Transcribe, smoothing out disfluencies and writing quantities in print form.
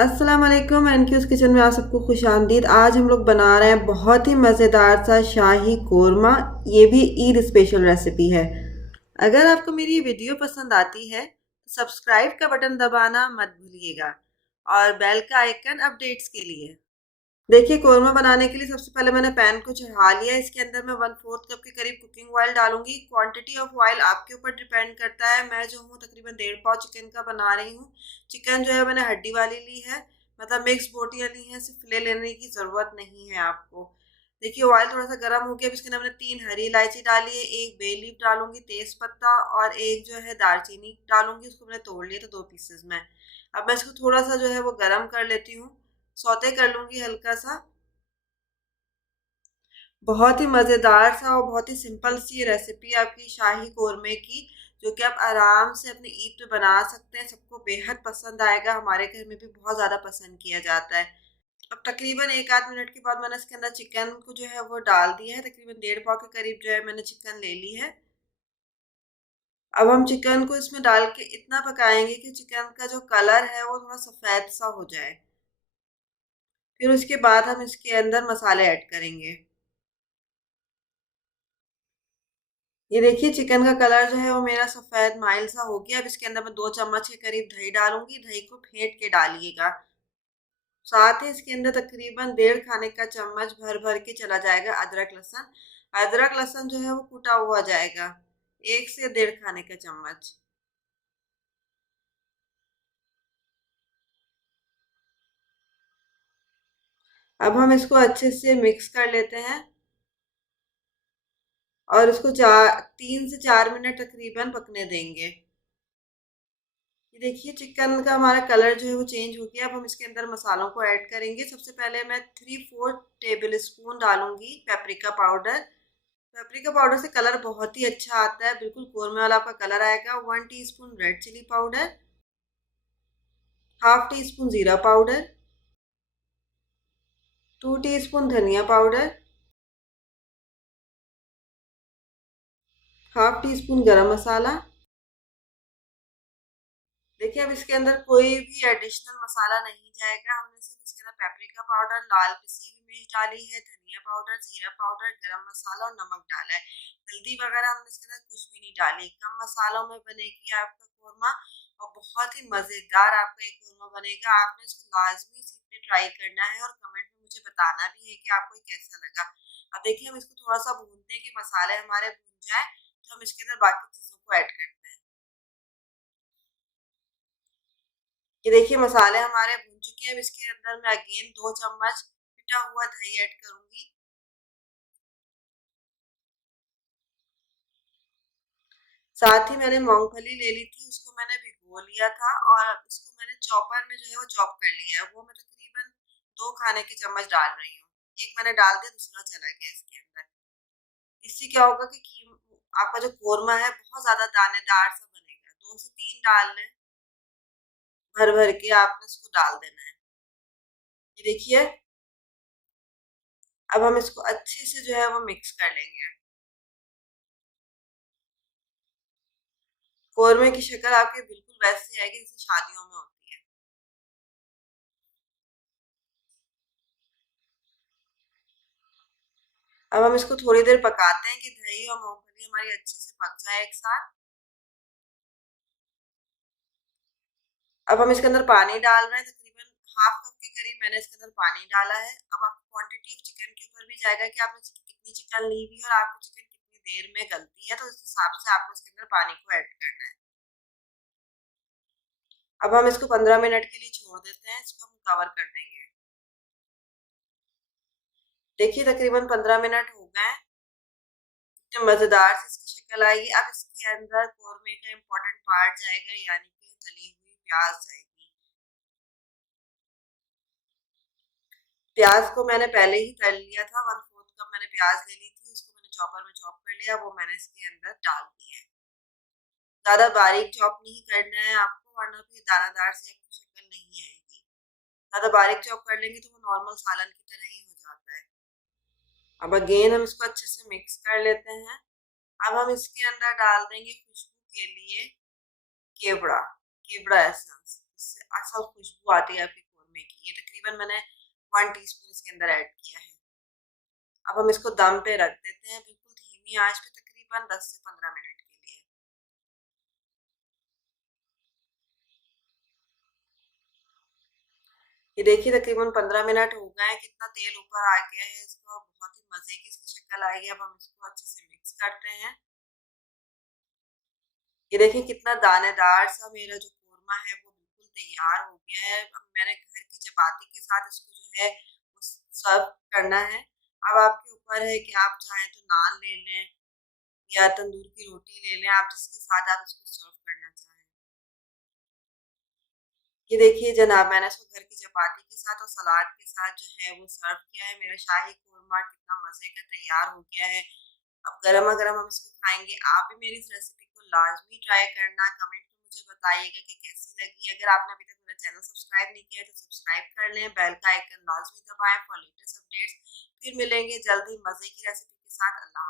अस्सलाम वालेकुम एनक्यूज़ किचन में आप सबको खुश आमदीद। आज हम लोग बना रहे हैं बहुत ही मज़ेदार सा शाही कोरमा। ये भी ईद स्पेशल रेसिपी है। अगर आपको मेरी ये वीडियो पसंद आती है तो सब्सक्राइब का बटन दबाना मत भूलिएगा और बेल का आइकन अपडेट्स के लिए। देखिए, कोरमा बनाने के लिए सबसे पहले मैंने पैन को चढ़ा लिया। इसके अंदर मैं 1/4 कप के करीब कुकिंग ऑयल डालूंगी। क्वांटिटी ऑफ ऑयल आपके ऊपर डिपेंड करता है। मैं जो हूँ तकरीबन 1.5 पाव चिकन का बना रही हूँ। चिकन जो है मैंने हड्डी वाली ली है, मतलब मिक्स बोटियाँ ली हैं। सिर्फ फिले लेने की ज़रूरत नहीं है आपको। देखिए, ऑयल थोड़ा सा गर्म हो गया। अब इसके अंदर मैंने 3 हरी इलायची डाली है, 1 बे लीफ डालूंगी, तेज पत्ता और एक जो है दालचीनी डालूंगी। उसको मैंने तोड़ लिया था 2 पीसेज में। अब मैं इसको थोड़ा सा जो है वो गर्म कर लेती हूँ, सौते कर लूंगी हल्का सा। बहुत ही मज़ेदार सा और बहुत ही सिंपल सी रेसिपी आपकी शाही कोरमे की, जो कि आप आराम से अपनी ईद पे बना सकते हैं। सबको बेहद पसंद आएगा। हमारे घर में भी बहुत ज़्यादा पसंद किया जाता है। अब तकरीबन 1 आध मिनट के बाद मैंने इसके अंदर चिकन को जो है वो डाल दिया है। तकरीबन 1.5 पाव के करीब जो है मैंने चिकन ले ली है। अब हम चिकन को इसमें डाल के इतना पकाएंगे कि चिकन का जो कलर है वो थोड़ा सफ़ेद सा हो जाए। फिर उसके बाद हम इसके अंदर मसाले ऐड करेंगे। ये देखिए, चिकन का कलर जो है वो मेरा सफ़ेद माइल सा हो गया। अब इसके अंदर मैं 2 चम्मच के करीब दही डालूंगी। दही को फेंट के डालिएगा। साथ ही इसके अंदर तकरीबन 1.5 खाने का चम्मच भर भर के चला जाएगा अदरक लहसुन। अदरक लहसुन जो है वो कुटा हुआ जाएगा, 1 से 1.5 खाने का चम्मच। अब हम इसको अच्छे से मिक्स कर लेते हैं और इसको 3 से 4 मिनट तकरीबन पकने देंगे। ये देखिए, चिकन का हमारा कलर जो है वो चेंज हो गया। अब हम इसके अंदर मसालों को ऐड करेंगे। सबसे पहले मैं 3/4 टेबल स्पून डालूंगी पेपरिका पाउडर। पेपरिका पाउडर से कलर बहुत ही अच्छा आता है, बिल्कुल कोरमे वाला आपका कलर आएगा। 1 teaspoon red chilli powder, ½ teaspoon जीरा पाउडर, 2 टीस्पून धनिया पाउडर, ½ टीस्पून गरम मसाला। देखिए, अब इसके अंदर कोई भी एडिशनल मसाला नहीं जाएगा। हमने सिर्फ इसके अंदर पेपरिका पाउडर, लाल पिसी हुई मिर्च डाली है, धनिया पाउडर, जीरा पाउडर, गरम मसाला और नमक डाला है। हल्दी वगैरह हमने इसके अंदर कुछ भी नहीं डाली। कम मसालों में बनेगी आपका कोरमा और बहुत ही मज़ेदार आपका ये कोरमा बनेगा। आपने इसको लाजमी सीख पे ट्राई करना है और कमेंट में मुझे बताना भी है कि आपको ये कैसा लगा। अब देखिए, हम इसको थोड़ा सा भूनते हैं कि मसाले हमारे भून जाए, तो हम इसके अंदर बाकी चीज़ों को ऐड करते हैं। ये देखिए, मसाले हमारे भून चुके हैं। अब इसके अंदर मैं अगेन 2 चम्मच पिटा हुआ दही ऐड करूंगी। साथ ही मैंने मूंगफली ले ली थी, उसको मैंने भिगो लिया था और अब इसको मैंने चॉपर में जो है वो चॉप कर लिया है। वो मैं तकरीबन 2 खाने के चम्मच डाल रही हूँ। एक मैंने डाल दिया, दूसरा चला गया इसके अंदर। इससे क्या होगा कि आपका जो कोरमा है बहुत ज्यादा दानेदार सा बनेगा। 2 से 3 डाल लें, भर भर के आपने इसको डाल देना है। ये देखिए, अब हम इसको अच्छे से जो है वो मिक्स कर लेंगे। कोरमे की शक्ल आपकी बिल्कुल वैसी आएगी जैसे शादियों में होती है। अब हम इसको थोड़ी देर पकाते हैं कि दही और मूंगफली हमारी अच्छे से पक जाए एक साथ। अब हम इसके अंदर पानी डाल रहे हैं। तकरीबन ½ कप के करीब मैंने इसके अंदर पानी डाला है। अब आपकी क्वांटिटी ऑफ चिकन के ऊपर भी जाएगा कि आपने कितनी चिकन ली हुई है और आपकी चिकन कितनी देर में गलती है, तो इस हिसाब से आपको इसके अंदर पानी को ऐड करना है। अब हम इसको 15 मिनट के लिए छोड़ देते हैं। इसको हम कवर कर देंगे। देखिए, तकरीबन 15 मिनट हो गए। कितने मजेदार से इसकी शक्ल आएगी। अब इसके अंदर कोरमे का इम्पोर्टेंट पार्ट जाएगा, यानी कि तली हुई प्याज जाएगी। प्याज को मैंने पहले ही तल लिया था। 1/4 कप मैंने प्याज ले ली थी, उसको मैंने चॉपर में चॉप कर लिया। वो मैंने इसके अंदर डाल दिया है। ज्यादा बारीक चॉप नहीं करना है आपको, वरना फिर दानादार से आपकी शक्ल नहीं आएगी। ज्यादा बारीक चॉप कर लेंगे तो वो नॉर्मल सालन की तरह ही हो जाता है। अब अगेन हम इसको अच्छे से मिक्स कर लेते हैं। अब हम इसके अंदर डाल देंगे खुशबू के लिए केवड़ा, केवड़ा एसेंस। इससे असल खुशबू आती है आपके कोरमे तकरीबन मैंने 1 टीस्पून इसके अंदर ऐड किया है। अब हम इसको दम पे रख देते हैं बिल्कुल धीमी आंच पे तकरीबन 10 से 15 मिनट के लिए। ये देखिए तकरीबन 15 मिनट हो गए हैं, कितना तेल ऊपर आ गया है इसका और बहुत ही मजे की इसकी शक्ल आएगी। अब हम इसको अच्छे से मिक्स करते हैं। ये देखिए कितना दानेदार सा मेरा जो कोरमा है वो बिल्कुल तैयार हो गया है। अब मैंने घर की चपाती के साथ इसको जो है वो सर्व करना है। अब आपके ऊपर है कि आप चाहें तो नान ले लें या तंदूर की रोटी ले लें, आप जिसके साथ आप इसको सर्व करना चाहें। ये देखिए जनाब, मैंने इसको घर की चपाती के साथ और सलाद के साथ जो है वो सर्व किया है। मेरा शाही कोरमा कितना मज़े का तैयार हो गया है। अब गरमा-गरम हम इसको खाएँगे। आप भी मेरी इस रेसिपी को लाज़मी ट्राई करना। कमेंट में मुझे बताइएगा कि कैसी लगी। अगर आपने अभी तक मेरा चैनल सब्सक्राइब नहीं किया है तो सब्सक्राइब कर लें। बेल का आइकन लाज़मी दबाएँ फॉर लेटेस्ट अपडेट्स। फिर मिलेंगे जल्द ही मज़े की रेसिपी के साथ। अल्लाह